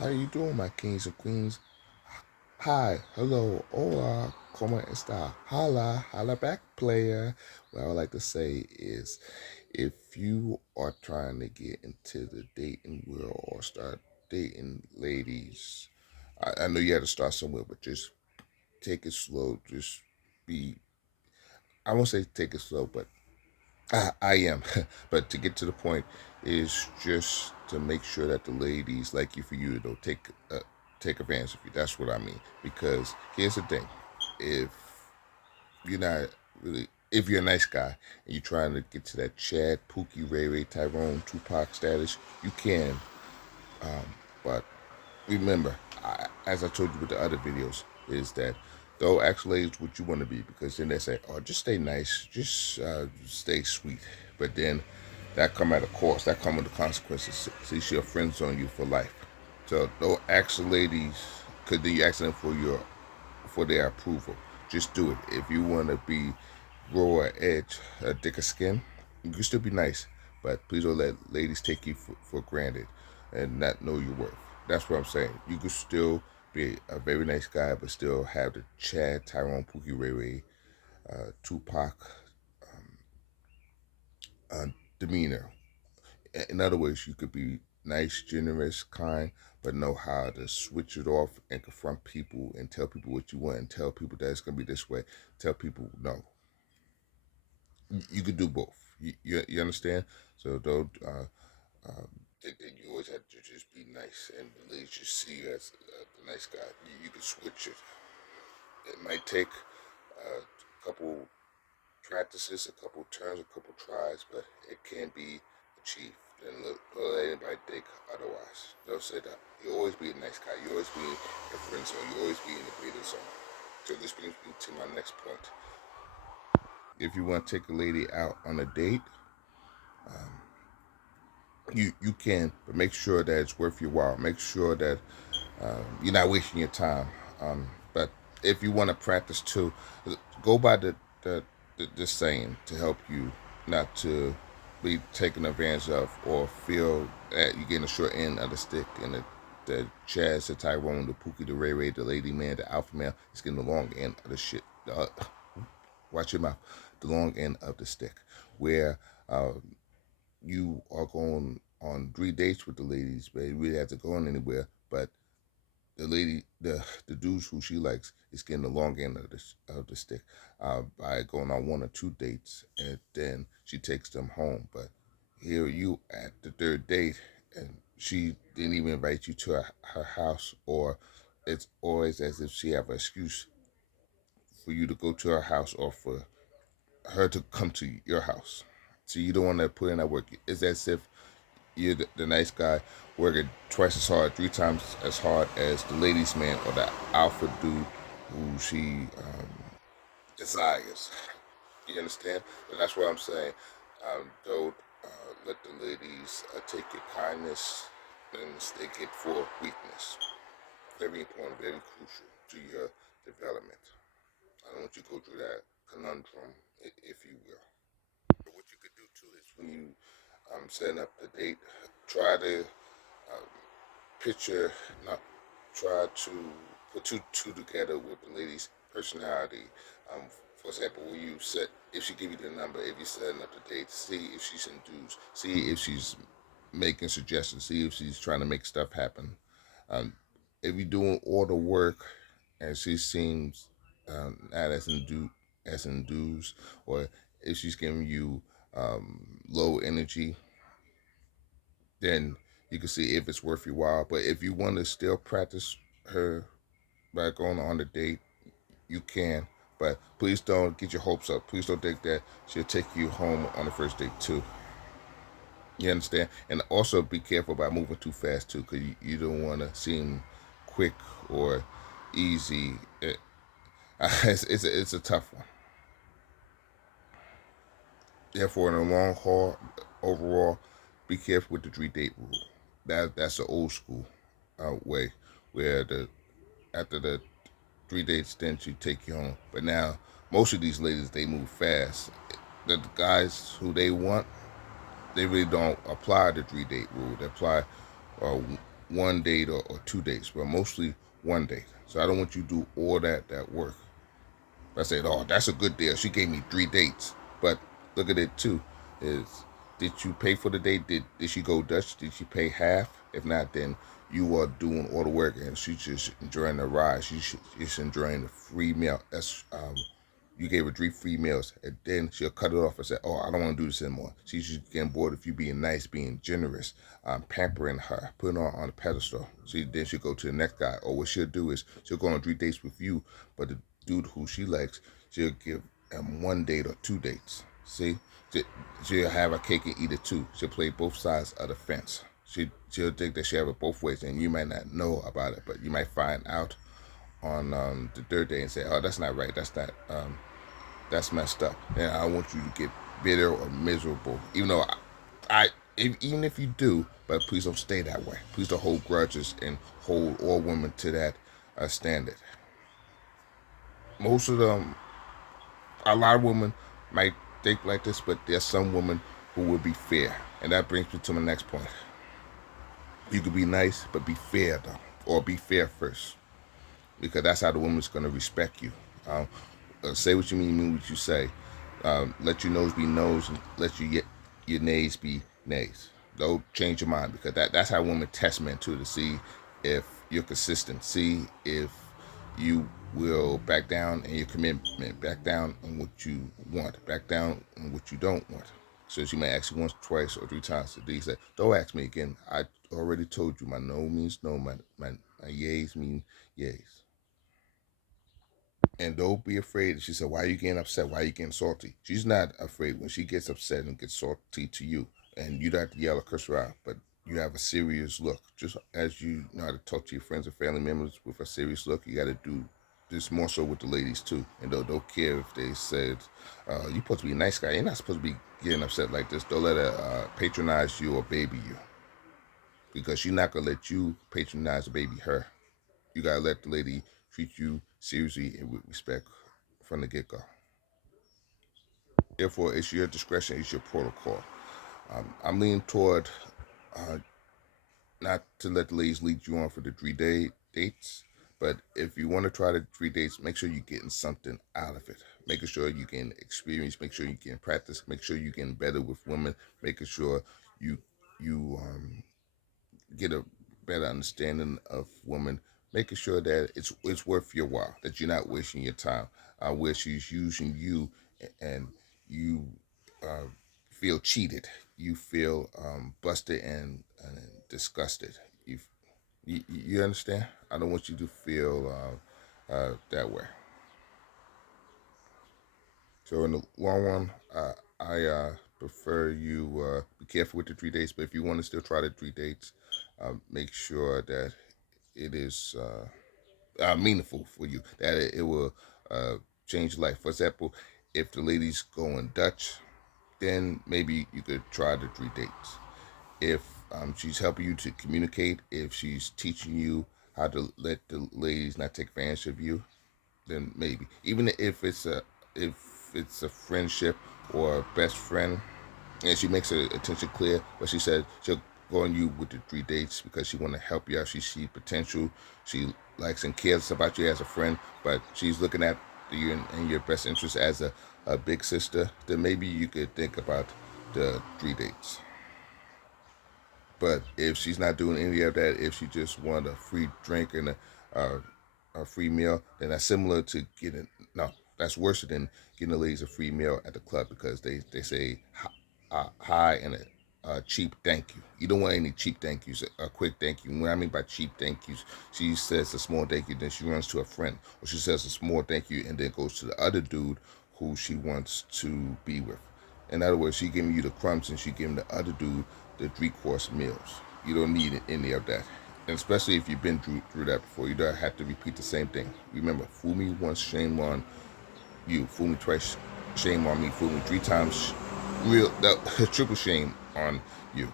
How you doing, my kings and queens? Hi, hello, hola, como esta? Holla, holla back, player. What I would like to say is, if you are trying to get into the dating world or start dating ladies, I know you had to start somewhere, but just take it slow. Just be, I won't say take it slow, but I am. But to get to the point is just to make sure that the ladies like you for you to take advantage of you. That's what I mean. Because here's the thing: if you're not really, if you're a nice guy and you're trying to get to that Chad, Pookie, Ray Ray, Tyrone, Tupac status, you can. But remember, as I told you with the other videos, is that though actually is what you want to be, because then they say, "Oh, just stay nice, just stay sweet," but then that come at a cost. That come with the consequences. See, your friends on you for life. So don't ask the ladies, could you ask them for their approval? Just do it. If you want to be raw edge, a thicker skin, you can still be nice, but please don't let ladies take you for granted and not know your worth. That's what I'm saying. You could still be a very nice guy, but still have the Chad, Tyrone, Pookie, Ray Ray, Tupac uh, demeanor. In other words, you could be nice, generous, kind, but know how to switch it off and confront people and tell people what you want and tell people that it's gonna be this way. Tell people no. You could do both. You understand? So don't think that you always have to just be nice and the ladies just see you as the nice guy. You can switch it. It might take a couple practices, a couple turns, a couple tries, but it can be achieved. And don't let anybody think otherwise. They'll say that you always be a nice guy. You always be a friend zone. You always be in the breathing zone. So this brings me to my next point. If you want to take a lady out on a date, you can, but make sure that it's worth your while. Make sure that you're not wasting your time. But if you want to practice too, go by the saying to help you not to be taken advantage of or feel that you're getting the short end of the stick and the Chaz, the Tyrone, the Pookie, the Ray Ray, the Lady Man, the Alpha Male is getting the long end of the shit. Watch your mouth. The long end of the stick, where uh, you are going on 3 dates with the ladies, but you really have to go on anywhere. But the dudes who she likes is getting the long end of the stick by going on 1 or 2 dates, and then she takes them home. But here you at the third date, and she didn't even invite you to her house, or it's always as if she have an excuse for you to go to her house or for her to come to your house. So you don't want to put in that work. It's as if you're the nice guy working twice as hard, 3 times as hard as the ladies' man or the alpha dude who she desires. You understand? And that's what I'm saying. Don't let the ladies take your kindness and mistake it for weakness. Very important, very crucial to your development. I don't want you to go through that conundrum, if you will. But what you could do too is when you setting up the date, try to picture, not try to put two together with the lady's personality. Um, for example, when you set, if she give you the number, if you're setting up the date, see if she's enthused, see if she's making suggestions, see if she's trying to make stuff happen. Um, if you're doing all the work and she seems not as enthused, or if she's giving you low energy, then you can see if it's worth your while. But if you want to still practice her by going on a date, you can. But please don't get your hopes up. Please don't think that she'll take you home on the first date too. You understand? And also be careful about moving too fast too, because you don't want to seem quick or easy. It's a tough one. Therefore, in the long haul, overall, be careful with the 3 date rule. That's the old school way, where the after the 3 dates, then she take you home. But now most of these ladies they move fast. The guys who they want, they really don't apply the 3 date rule. They apply one date or 2 dates, but mostly one date. So I don't want you to do all that work. I said, oh, that's a good deal. She gave me 3 dates. But look at it too. Is did you pay for the date? Did she go Dutch? Did she pay half? If not, then you are doing all the work and she's just enjoying the ride. She's just enjoying the free meal. That's you gave her 3 free meals, and then she'll cut it off and say, "Oh, I don't want to do this anymore." She's just getting bored of you being nice, being generous, pampering her, putting her on a pedestal. Then she'll go to the next guy. Or what she'll do is she'll go on 3 dates with you, but the dude who she likes, she'll give him 1 date or 2 dates. See, she'll have a cake and eat it too. She'll play both sides of the fence. She'll think that she have it both ways, and you might not know about it, but you might find out on the third day and say, "Oh, that's not right. That's messed up." And I want you to get bitter or miserable, even though even if you do, but please don't stay that way. Please don't hold grudges and hold all women to that standard. Most of them, a lot of women might think like this, but there's some women who will be fair, and that brings me to my next point. You could be nice, but be fair though, or be fair first, because that's how the woman's gonna respect you. Um, say what you mean what you say. Let your nose be nose, and let your nays be nays. Don't change your mind, because that's how women test men too, to see if you're consistent, see if you will back down in your commitment, back down on what you want, back down on what you don't want. So she may ask you once, twice, or 3 times a day. Say, "Don't ask me again. I already told you my no means no, my yays mean yays." And don't be afraid. She said, "Why are you getting upset? Why are you getting salty?" She's not afraid when she gets upset and gets salty to you. And you don't have to yell or curse her out, but you have a serious look. Just as you know how to talk to your friends and family members with a serious look, you got to do this more so with the ladies too. And don't care if they said, "You're supposed to be a nice guy. You're not supposed to be getting upset like this." Don't let her patronize you or baby you, because she's not going to let you patronize or baby her. You gotta let the lady treat you seriously and with respect from the get go. Therefore, it's your discretion, it's your protocol. I'm leaning toward uh, not to let the ladies lead you on for the 3 day dates, but if you want to try the 3 dates, make sure you're getting something out of it. Making sure you can experience, make sure you can practice, make sure you're getting better with women, making sure you get a better understanding of women, making sure that it's worth your while, that you're not wasting your time, where she's using you and you uh, feel cheated, you feel busted and disgusted. You understand? I don't want you to feel that way. So in the long run, I prefer you be careful with the 3 dates. But if you want to still try the 3 dates, make sure that it is meaningful for you. That it will change life. For example, if the lady's going Dutch, then maybe you could try the 3 dates. If she's helping you to communicate, if she's teaching you how to let the ladies not take advantage of you, then maybe. Even if it's a friendship or a best friend, and she makes her attention clear, but she said she'll go on you with the 3 dates because she want to help you out. She see potential. She likes and cares about you as a friend, but she's looking at you in your best interest as a big sister. Then maybe you could think about the 3 dates. But if she's not doing any of that, if she just want a free drink and a free meal, then that's similar to getting no. That's worse than getting the ladies a free meal at the club, because they say hi and a cheap thank you. You don't want any cheap thank yous. A quick thank you. What I mean by cheap thank yous, she says a small thank you, then she runs to a friend, or she says a small thank you and then goes to the other dude who she wants to be with. In other words, she giving you the crumbs and she giving the other dude the 3 course meals. You don't need any of that. And especially if you've been through that before, you don't have to repeat the same thing. Remember, fool me once, shame on you. Fool me twice, shame on me. Fool me 3 times, triple shame on you.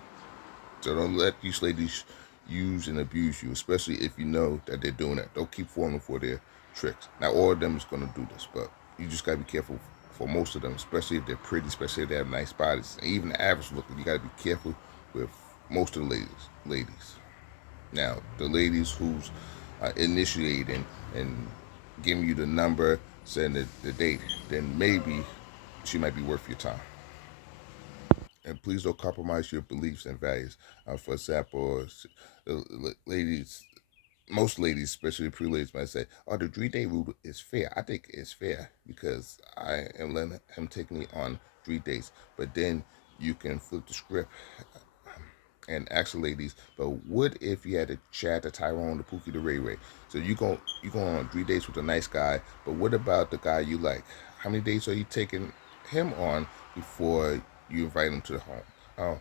So don't let these ladies use and abuse you, especially if you know that they're doing that. Don't keep falling for their tricks. Now, all of them is going to do this, but you just got to be careful for most of them, especially if they're pretty, especially if they have nice bodies. And even the average looking, you got to be careful with most of the ladies. Now, the ladies who's initiating and giving you the number, setting the date, then maybe she might be worth your time. And please don't compromise your beliefs and values. For example, ladies, most ladies, especially pre-ladies, might say, "Oh, the 3 day rule is fair." I think it's fair because I am letting him take me on 3 days. But then you can flip the script and ask the ladies, but what if you had to chat the Tyrone, the Pookie, the Ray Ray? So you go on 3 days with a nice guy, but what about the guy you like? How many days are you taking him on before you invite him to the home? Oh,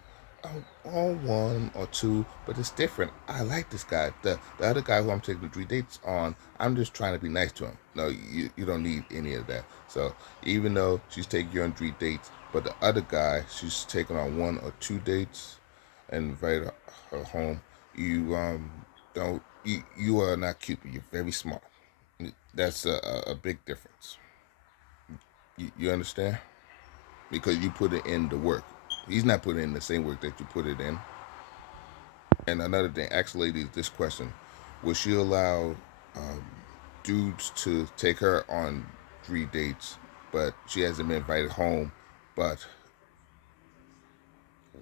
on one or two, but it's different. I like this guy. The other guy who I'm taking 3 dates on, I'm just trying to be nice to him. No, you don't need any of that. So even though she's taking you on 3 dates, but the other guy she's taking on 1 or 2 dates and invite her home, you don't you are not Cupid. You're very smart. That's a big difference. You understand? Because you put it in the work. He's not putting in the same work that you put it in. And another thing, ask ladies this question: would she allow um, dudes to take her on 3 dates, but she hasn't been invited home? But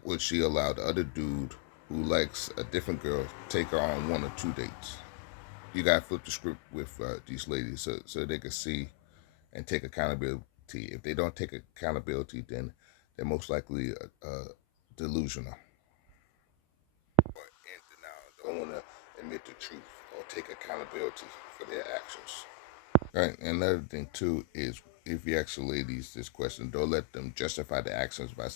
would she allow the other dude who likes a different girl take her on 1 or 2 dates? You gotta flip the script with these ladies so they can see and take accountability. If they don't take accountability, then they're most likely delusional or in denial. Don't want to admit the truth or take accountability for their actions. Right. And another thing too is if you ask the ladies this question, don't let them justify the actions by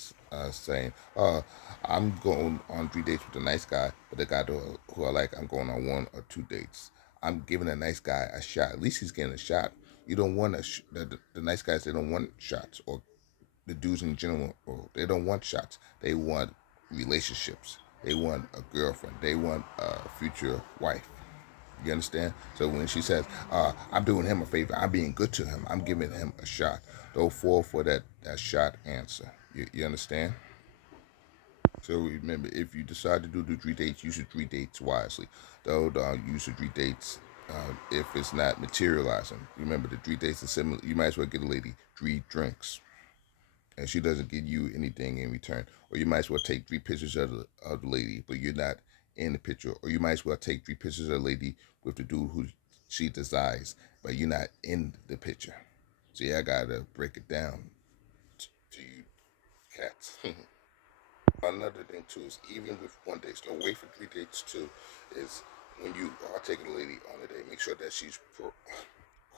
saying, "Oh, I'm going on 3 dates with a nice guy, but the guy who I like, I'm going on 1 or 2 dates. I'm giving a nice guy a shot. At least he's getting a shot. You don't want the nice guys. They don't want shots, or the dudes in general. Or they don't want shots. They want relationships. They want a girlfriend. They want a future wife. You understand? So when she says, I'm doing him a favor, I'm being good to him, I'm giving him a shot, don't fall for that shot answer. You understand? So remember, if you decide to do the 3 dates, use the 3 dates wisely. Though use the 3 dates if it's not materializing. Remember, the 3 dates are similar. You might as well get a lady 3 drinks and she doesn't give you anything in return. Or you might as well take 3 pictures of the lady, but you're not in the picture. Or you might as well take 3 pictures of the lady with the dude who she desires, but you're not in the picture. So yeah, I gotta break it down to you cats. Another thing too is even with 1 date, don't wait for 3 dates too. Is when you are taking a lady on a date, make sure that she's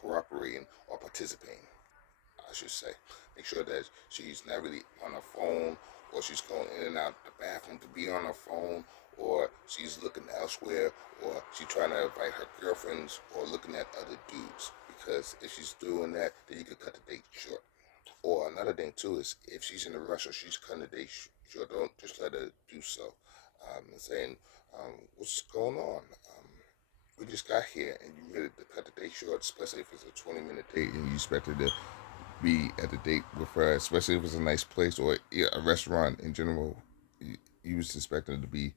cooperating or participating. I should say. Make sure that she's not really on her phone or she's going in and out the bathroom to be on her phone or she's looking elsewhere or she's trying to invite her girlfriends or looking at other dudes. Because if she's doing that, then you could cut the date short. Or another thing too is if she's in a rush or she's cutting the date short, don't just let her do so. And saying, what's going on? We just got here and you ready to cut the date short, especially if it's a 20-minute date and you expected to be at the date with her, especially if it's a nice place or a restaurant in general. You was expecting to be,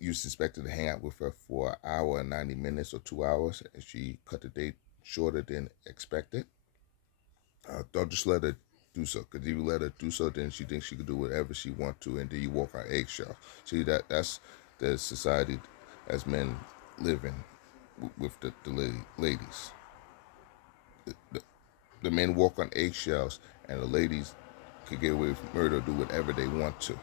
you was expected to hang out with her for an hour and 90 minutes or 2 hours, and she cut the date shorter than expected. Don't just let her do so, because if you let her do so, then she thinks she could do whatever she want to, and then you walk on eggshell. See that's the society as men live in with the ladies. The, the men walk on eggshells, and the ladies could get away with murder, do whatever they want to.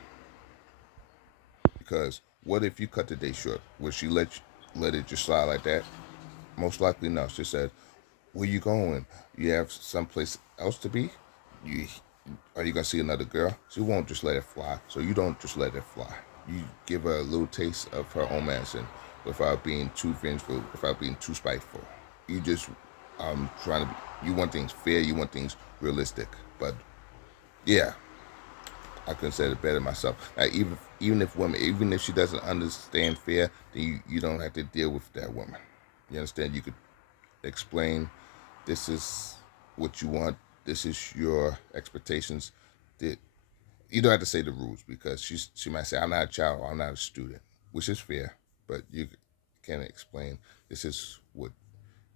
Because what if you cut the day short? Would she let it just slide like that? Most likely no. She said, "Where you going? You have someplace else to be? You are you gonna see another girl?" She won't just let it fly. So you don't just let it fly. You give her a little taste of her own medicine without being too vengeful, without being too spiteful. You just trying to be, you want things fair, you want things realistic. But yeah, I couldn't say it better myself. Like even if women, even if she doesn't understand fair, then you don't have to deal with that woman. You understand? You could explain, this is what you want, this is your expectations. That you don't have to say the rules because she might say, I'm not a child or I'm not a student, which is fair. but you can't explain this is what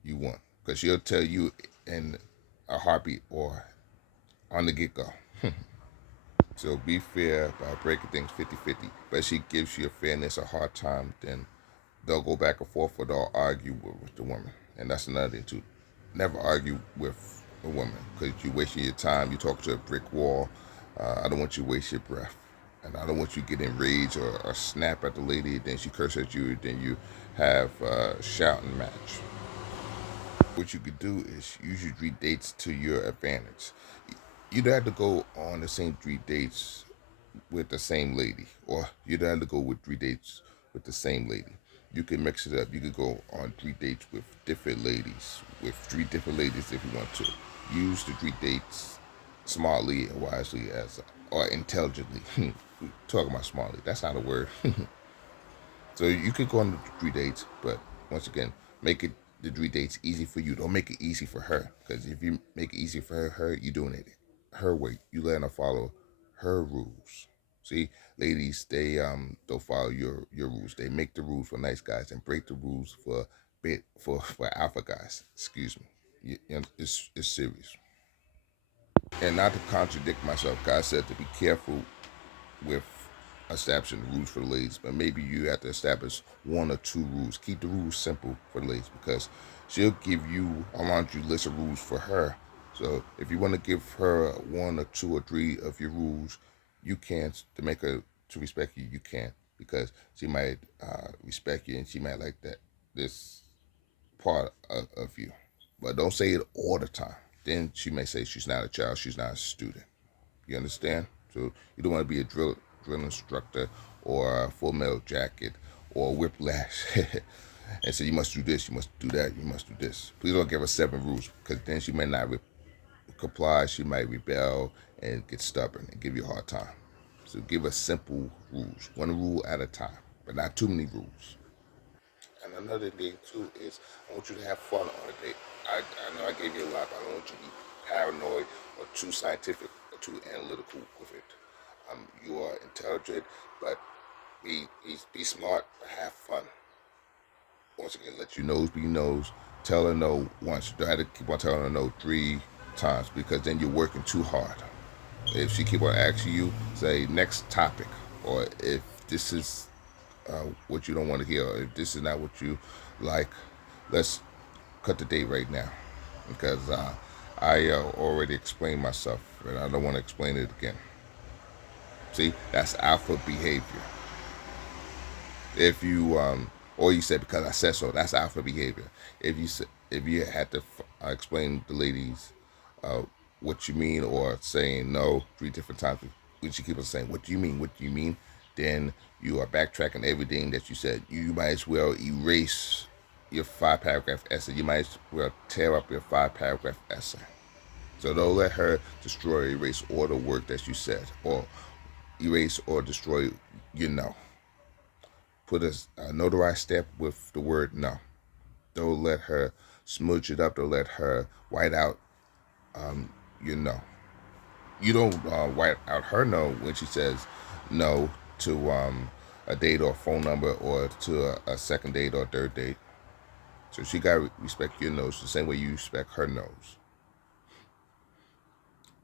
you want because she'll tell you in a heartbeat or on the get go. So be fair by breaking things 50-50. But she gives your fairness a hard time, then they'll go back and forth or they'll argue with the woman. And that's another thing too. Never argue with a woman because you're wasting your time. You talk to a brick wall. I don't want you to waste your breath. And I don't want you to get enraged or snap at the lady. Then she curses at you. Then you have a shouting match. What you could do is use your 3 dates to your advantage. You don't have to go on the same 3 dates with the same lady, or you don't have to go with 3 dates with the same lady. You can mix it up. You could go on 3 dates with different ladies, with 3 different ladies if you want to. Use the 3 dates smartly and wisely as, or intelligently. Talking about smartly, that's not a word. So you could go on the 3 dates, but once again, make it the 3 dates easy for you. Don't make it easy for her, because if you make it easy for her, you're doing it her way. You letting her follow her rules. See, ladies, they don't follow your rules. They make the rules for nice guys and break the rules for for alpha guys. Excuse me. It's serious. And not to contradict myself, God said to be careful with establishing the rules for the ladies, but maybe you have to establish 1 or 2 rules. Keep the rules simple for the ladies because she'll give you a laundry list of rules for her. So if you want to give her 1 or 2 or 3 of your rules, you can to make her to respect you. You can because she might respect you and she might like that this part of you. But don't say it all the time. Then she may say she's not a child, she's not a student. You understand? So you don't want to be a drill instructor or a full metal jacket or whiplash. And so you must do this, you must do that, you must do this. Please don't give her 7 rules because then she may not comply. She might rebel and get stubborn and give you a hard time. So give her simple rules, 1 rule at a time, but not too many rules. And another thing too is I want you to have fun on a date. I know I gave you a lot, but I don't want you to be paranoid or too scientific or too analytical with it. You are intelligent, but be smart, but have fun. Once again, let your nose be nose. Tell her no once. You don't have to keep on telling her no 3 times because then you're working too hard. If she keep on asking you, say next topic, or if this is what you don't want to hear, or if this is not what you like, let's cut the date right now because I already explained myself and I don't want to explain it again. See, that's alpha behavior. If you or you said because I said so, that's alpha behavior. If you had to explain the ladies uh, what you mean or saying no 3 different times, when she keep on saying what do you mean, what do you mean, then you are backtracking everything that you said. You might as well erase your 5 paragraph essay. You might as well tear up your 5 paragraph essay. So don't let her destroy, erase all the work that you said, or erase or destroy your no. Put a notarized stamp with the word no. Don't let her smudge it up. Don't let her white out your no. You don't white out her no when she says no to a date or a phone number or to a second date or a third date. So she got to respect your nose the same way you respect her nose.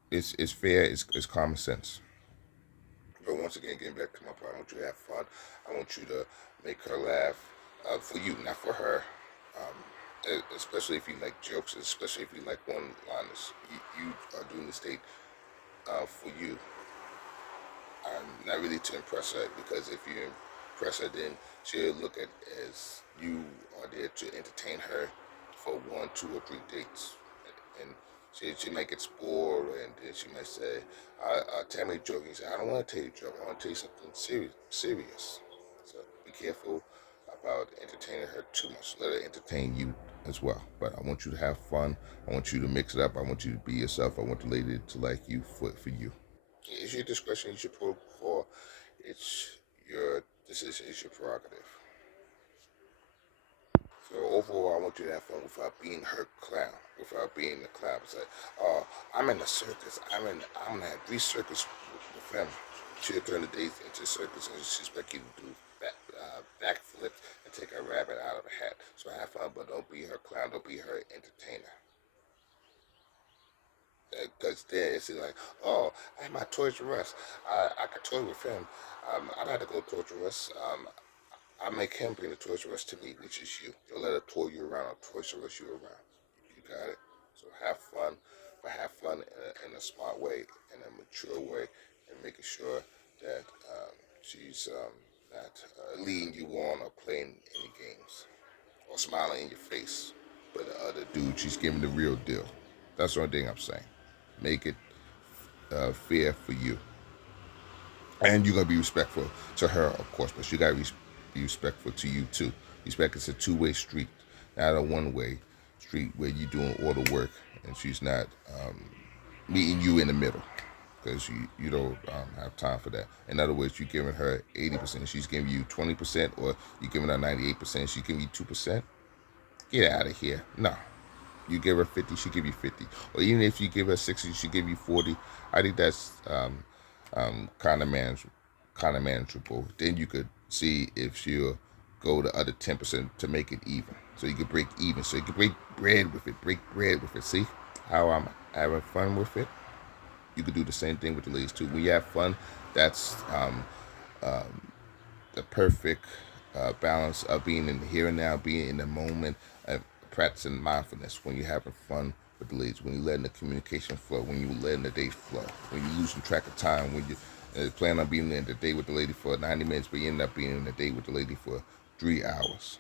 It's fair. It's common sense. But once again, getting back to my point, I want you to have fun. I want you to make her laugh for you, not for her. Especially if you like jokes, especially if you like one-liners. You are doing this date for you. Not really to impress her, because if you impress her, then she'll look at as you are there to entertain her for 1, 2, or 3 dates, and she might get spoiled, and then she might say, "Tell me a joke." He said, "I don't want to tell you a joke. I want to tell you something serious." So be careful about entertaining her too much. Let her entertain you as well. But I want you to have fun. I want you to mix it up. I want you to be yourself. I want the lady to like you for you. It's your discretion. It's your protocol. It's your decision. It's your prerogative. So overall, I want you to have fun without being her clown, without being the clown. It's like, I'm in the circus. I'm at 3 circus with them. She'll turn the days into circus and she expect you to do backflips and there. It's like, oh, I have my Toys R Us. I could toy with him. I'd have to go to Toys R Us. I make him bring the Toys R Us to me, which is you. You'll let her toy you around, or Toys R Us you around. You got it. So have fun, but have fun in a smart way, in a mature way, and making sure that she's not leading you on or playing any games or smiling in your face. But the other dude, she's giving the real deal. That's the only thing I'm saying. Make it fair for you, and you're gonna be respectful to her, of course, but you gotta be respectful to you too. Respect is a two-way street, not a one-way street where you're doing all the work and she's not meeting you in the middle because you don't have time for that. In other words, you're giving her 80%, she's giving you 20%, or you're giving her 98%, she's giving you 2%. Get out of here. No, you give her 50, she give you 50, or even if you give her 60, she give you 40. I think that's kind of manageable. Then you could see if she'll go the other 10% to make it even, so you could break even, so you could break bread with it. See how I'm having fun with it? You could do the same thing with the ladies too. When you have fun, that's the perfect balance of being in the here and now, being in the moment, practicing mindfulness when you're having fun with the ladies, when you're letting the communication flow, when you're letting the day flow, when you're losing track of time, when you plan on being in the day with the lady for 90 minutes, but you end up being in the day with the lady for 3 hours.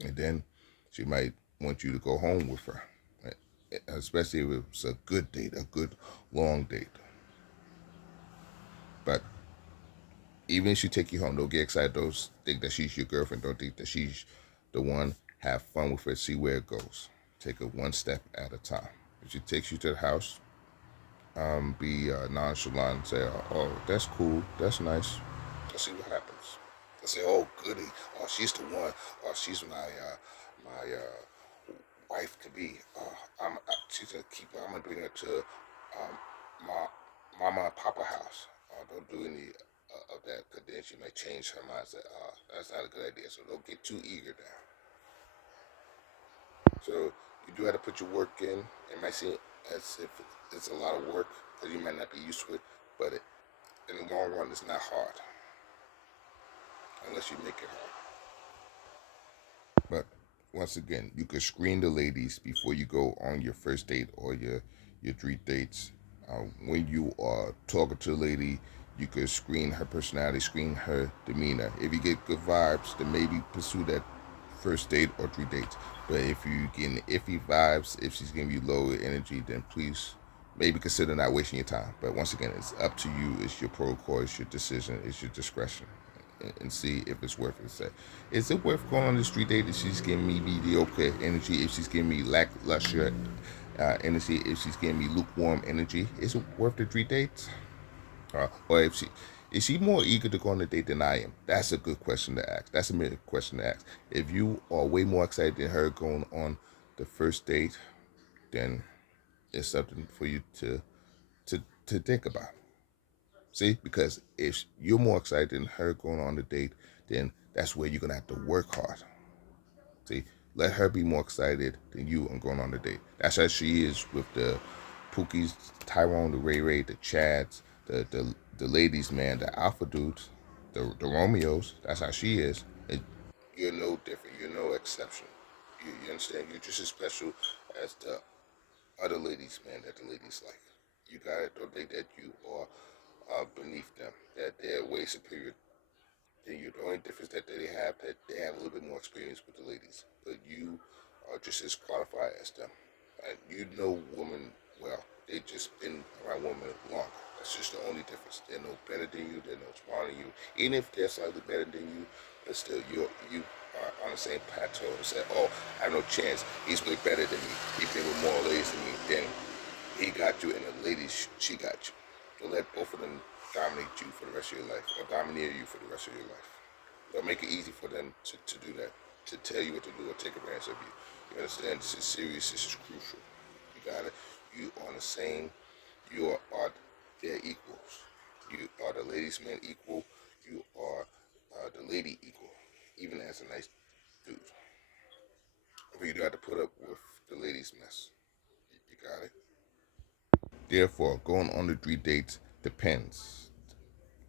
And then she might want you to go home with her, especially if it's a good date, a good long date. But even if she take you home, don't get excited. Don't think that she's your girlfriend. Don't think that she's the one. Have fun with her. See where it goes. Take it one step at a time. If she takes you to the house, be nonchalant and say, "Oh, that's cool. That's nice. Let's see what happens." I say, "Oh, goody. Oh, she's the one. Oh, she's my wife to be. She's gonna keep her. I'm gonna bring her to um, my mama and papa house. Don't do any of that, because then she may change her mind. Say, that's not a good idea. So don't get too eager now. So you do have to put your work in. It might seem as if it's a lot of work because you might not be used to it, but in the long run, it's not hard unless you make it hard. But once again, you could screen the ladies before you go on your first date or your three dates. When you are talking to a lady, you could screen her personality, screen her demeanor. If you get good vibes, then maybe pursue that first date or three dates. But if you get iffy vibes, if she's giving you low energy, then please maybe consider not wasting your time. But once again, it's up to you. It's your protocol. It's your decision. It's your discretion, and see if it's worth it. Say, is it worth going on the street date if she's giving me mediocre energy? If she's giving me lackluster energy? If she's giving me lukewarm energy? Is it worth the three dates? Or if she is she more eager to go on a date than I am? That's a good question to ask. That's a good question to ask. If you are way more excited than her going on the first date, then it's something for you to think about. See, because if you're more excited than her going on the date, then that's where you're gonna have to work hard. See, let her be more excited than you on going on the date. That's how she is with the Pookies, Tyrone, the Ray Ray, the Chads, the ladies, man, the Alpha dudes, the Romeos. That's how she is. And you're no different. You're no exception. You understand? You're just as special as the other ladies, man, that the ladies like. You got it. Don't think that you are beneath them, that they're way superior than you. The only difference that they have a little bit more experience with the ladies, but you are just as qualified as them. And you know women well. They just been around women longer. That's just the only difference. They're no better than you. They're no smarter than you. Even if they're slightly better than you, but still you are on the same plateau and say, "Oh, I have no chance. He's way better than me. He's been with more ladies than me." Then he got you, and the lady she got you. So let both of them dominate you for the rest of your life, or domineer you for the rest of your life. They'll make it easy for them to do that, to tell you what to do or take advantage of you. You understand? This is serious. This is crucial. You got it. You on the same. You are their equals. You are the ladies' man equal. You are the lady equal, even as a nice dude. But you do have to put up with the ladies' mess. Got it. Therefore, going on the 3 dates depends.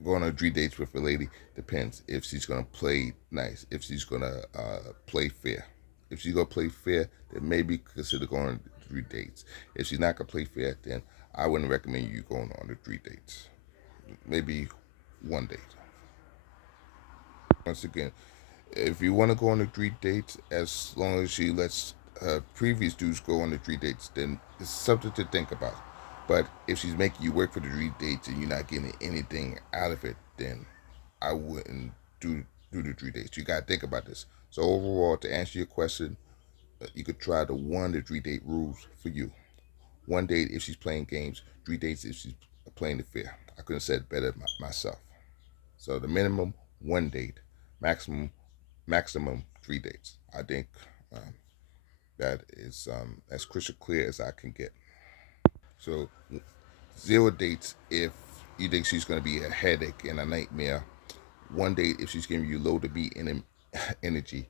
Going on 3 dates with a lady depends if she's gonna play nice, if she's gonna play fair. If she's gonna play fair, then maybe consider going on 3 dates. If she's not gonna play fair, then I wouldn't recommend you going on the 3 dates. Maybe one date. Once again, if you want to go on the 3 dates, as long as she lets previous dudes go on the 3 dates, then it's something to think about. But if she's making you work for the 3 dates and you're not getting anything out of it, then I wouldn't do the 3 dates. You gotta think about this. So overall, to answer your question, you could try the 1 to 3 date rules for you. 1 date if she's playing games, 3 dates if she's playing the fair. I couldn't have said it better myself. So the minimum 1 date, maximum 3 dates. I think um, that is as crystal clear as I can get. So 0 dates if you think she's going to be a headache and a nightmare. 1 date if she's giving you low to be in energy.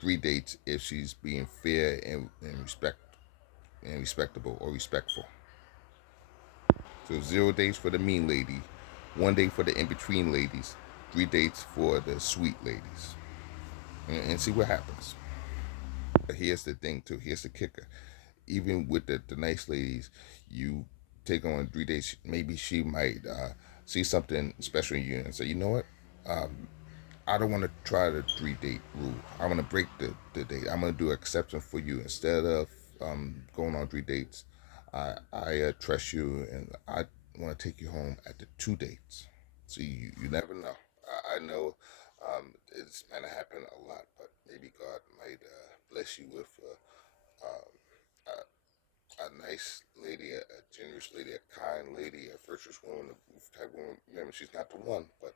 3 dates if she's being fair and respectable or respectful. So 0 dates for the mean lady, 1 date for the in between ladies, 3 dates for the sweet ladies, and see what happens. But here's the thing too. Here's the kicker. Even with the nice ladies, you take on 3 dates. Maybe she might see something special in you and say, you know what? Um, I don't want to try the 3 date rule. I want to break the date. I'm going to do exception for you instead of going on 3 dates. I trust you and I want to take you home at the 2 dates. So you never know. I know it's going to happen a lot, but maybe God might bless you with um, a nice lady, a generous lady, a kind lady, a virtuous woman, a type woman. Remember, she's not the one, but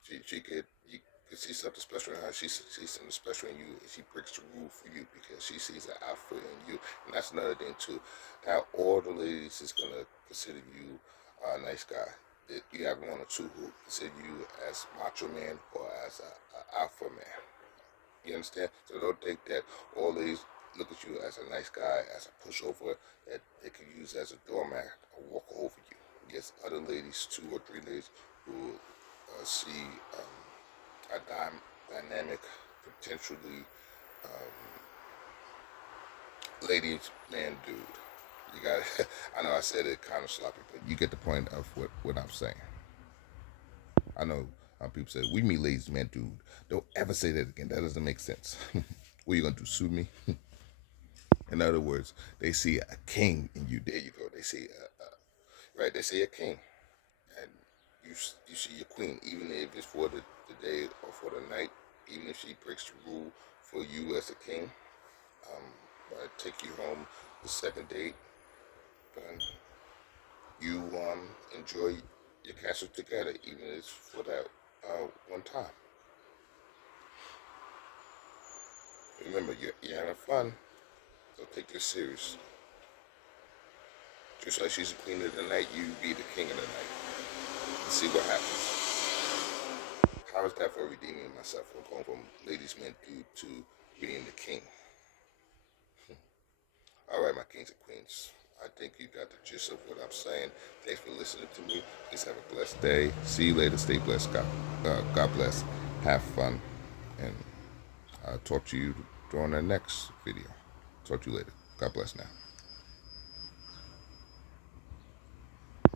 she could you could see something special in her. She sees something special in you. And she breaks the rule for you because she sees an alpha in you, and that's another thing too. Now, all the ladies is gonna consider you a nice guy. You have one or two who consider you as macho man or as a alpha man. You understand? So don't think that all ladies look at you as a nice guy, as a pushover that they can use as a doormat or walk over you. Yes, other ladies, 2 or 3 ladies, who see a dynamic, potentially ladies man dude. You got. I know I said it kind of sloppy, but you get the point of what I'm saying. I know people say we meet ladies man dude. Don't ever say that again. That doesn't make sense. What are you gonna do? Sue me? In other words, they see a king in you. There you go. They see right. They see a king, and you see your queen, even if it's for the day or for the night. Even if she breaks the rule for you as a king, I take you home the second date, and you enjoy your castle together, even if it's for that one time. Remember, you're having fun, so take this serious. Just like she's the queen of the night, you be the king of the night. Let's see what happens. How is that for redeeming myself from going from ladies man dude to being the king? All right, my kings and queens. I think you got the gist of what I'm saying. Thanks for listening to me. Please have a blessed day. See you later. Stay blessed. God bless. Have fun. And I'll talk to you during the next video. Talk to you later. God bless now.